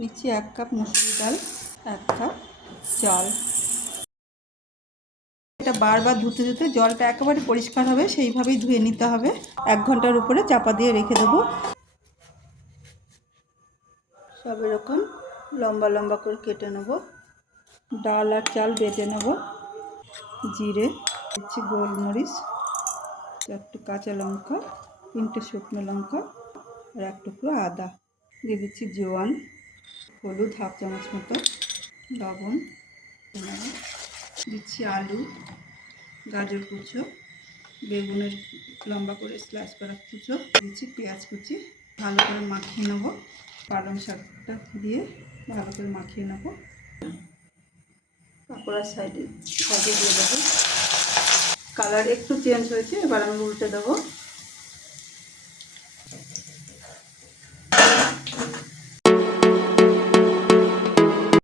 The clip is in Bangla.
নিচ্ছি 1 কাপ মুসুরি ডাল, 1 কাপ চাল। এটা বারবার ধুতে ধুতে জলটা একেবারে পরিষ্কার হবে, সেইভাবেই ধুয়ে নিতে হবে। 1 ঘন্টার উপরে চাপা দিয়ে রেখে দেবো। সব এরকম লম্বা লম্বা করে কেটে নেব। ডাল আর চাল বেটে নেব। জিরে দিচ্ছি, গোলমরিচ, 4টে কাঁচা লঙ্কা, 3টে শুকনো লঙ্কা আর 1 টুকরো আদা। দিয়ে দিচ্ছি জোয়ান, হলুদ 1/2 চামচ মতো, লবণ, দিচ্ছি আলু, গাজর কুচো, বেগুনের লম্বা করে স্লাইস করা কুচো, দিচ্ছি পেঁয়াজ কুচি। ভালো করে মাখিয়ে নেব। পালং শাকটা দিয়ে ভালো করে মাখিয়ে নেব। পাকোড়ার সাইডে দিয়ে দেবো। কালার একটু চেঞ্জ হয়েছে, এবার আমি উল্টে দেবো।